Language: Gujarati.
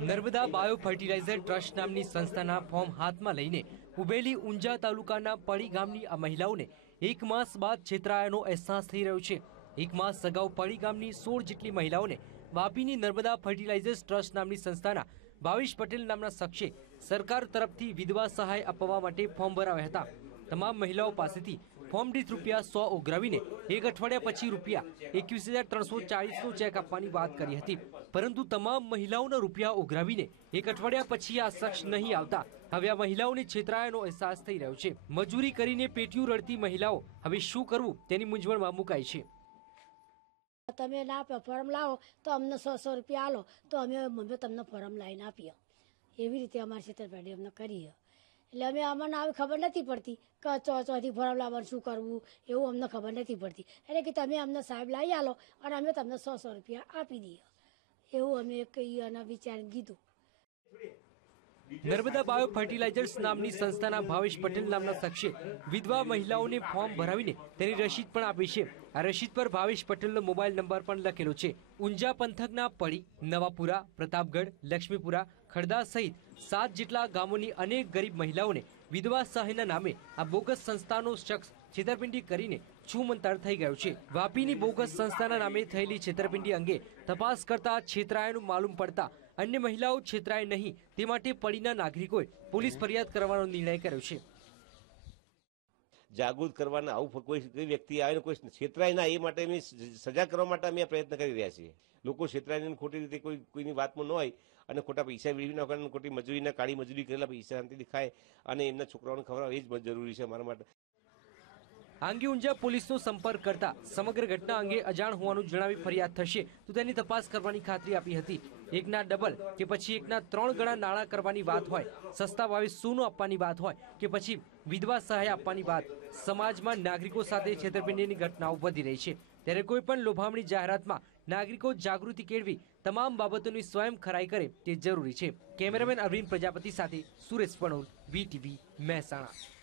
નર્મદા બાયો ફર્ટિલાઇઝર ટ્રસ્ટ નામની સંસ્થાના ફોર્મ હાથમાં લઈને ઉભેલી ઊંઝા તાલુકાના પડી ગામની આ મહિલાઓને એક માસ બાદ છેતરાયાનો અહેસાસ થઈ રહ્યો છે. એક માસ અગાઉ પડી ગામની સોળ જેટલી મહિલાઓને વાપીની નર્મદા ફર્ટિલાઇઝર્સ ટ્રસ્ટ નામની સંસ્થાના ભાવિશ પટેલ નામના શખ્સે સરકાર તરફથી વિધવા સહાય આપવા માટે ફોર્મ ભરાવ્યા હતા. તમામ મહિલાઓ પાસેથી ફોર્મ દીઠ રૂપિયા સો ઉઘરાવીને એક અઠવાડિયા પછી રૂપિયા એકવીસ હજાર ત્રણસો ચાળીસનો ચેક આપવાની વાત કરી હતી. પરંતુ તમામ મહિલાઓના રૂપિયા ઉઘરાવીને એક અઠવાડિયા પછી આ શખ્સ નહીં આવતા. હવે આ મહિલાઓને છેતરાયાનો અહેસાસ થઈ રહ્યો છે. મજૂરી કરીને પેટીયું રડતી મહિલાઓ હવે શું કરવું તેની મૂંઝવણમાં મુકાઈ છે. તમે ના ફોર્મ લાવો તો અમને સો સો રૂપિયા આલો. તો અમે મમ્મી તમને ફોર્મ લાવીને આપીએ. એવી રીતે અમારી છેતરપિંડી અમને કરીએ એટલે અમે અમને આવી ખબર નથી પડતી કે ચો ચોથી ફોરમ લાવવાનું શું કરવું, એવું અમને ખબર નથી પડતી. એટલે કે તમે અમને સાહેબ લાવી આલો અને અમે તમને સો સો રૂપિયા આપી દઈએ. એવું અમે કહીએ અને વિચારીને કીધું. નર્મદા બાયો ફર્ટિલાઇઝર્સ નામની સંસ્થાના ભાવેશ પટેલ નામના શખ્સે વિધવા મહિલાઓને ફોર્મ ભરાવીને તેની રસીદ પણ આપી છે. આ રસીદ પર ભાવેશ પટેલનો મોબાઈલ નંબર પણ લખેલો છે. ઊંઝા પંથકના પડી, નવાપુરા, પ્રતાપગઢ, લક્ષ્મીપુરા ખડદા સહિત સાત જેટલા ગામોની અનેક ગરીબ મહિલાઓને વિધવા સહાયના નામે આ બોગસ સંસ્થાનો શખ્સ છેતરપિંડી કરીને છૂમંતર થઈ ગયો છે. વાપીની બોગસ સંસ્થાના નામે થયેલી છેતરપિંડી અંગે તપાસ કરતા છેતરાયાનું માલુમ પડતા અન્ય મહિલાઓ છેતરાય નહીં. તે માટે પડીના નાગરિકોએ પોલીસ ફરિયાદ કરવાનો નિર્ણય કર્યો છે. જાગૃત કરવાના આવું કોઈ વ્યક્તિ આવે ને કોઈ છેતરાય ના, એ માટે સજા કરવા માટે અમે પ્રયત્ન કરી રહ્યા છીએ. લોકો છેતરાયને ખોટી રીતે કોઈ કોઈની વાતમાં ન હોય અને ખોટા પૈસા વેઠવી નાખવાના ખોટી મજૂરીના, કાળી મજૂરી કરેલા પૈસા શાંતિથી ખાય અને એમના છોકરાઓને ખવડાવે એ જ જરૂરી છે અમારા માટે. આ અંગે ઊંઝા પોલીસનો સંપર્ક કરતા સમગ્ર ઘટના અંગે અજાણ હોવાનું જણાવી ફરિયાદ થશે. તો તેની તપાસ કરવાની ખાતરી આપી હતી. એકના ડબલ કે પછી એકના ત્રણ ગણા નાણાં કરવાની વાત હોય, સસ્તા ભાવે સોનું આપવાની વાત હોય, કે પછી વિધવા સહાય આપવાની વાત, સમાજમાં નાગરિકો સાથે છેતરપિંડીની ઘટનાઓ વધી રહી છે. ત્યારે કોઈ પણ લોભામણી જાહેરાતમાં નાગરિકો જાગૃતિ કેળવી તમામ બાબતોની સ્વયં ખરાઈ કરે તે જરૂરી છે. કેમેરામેન અરવિંદ પ્રજાપતિ સાથે સુરેશ પણોલ વીટીવી મહેસાણા.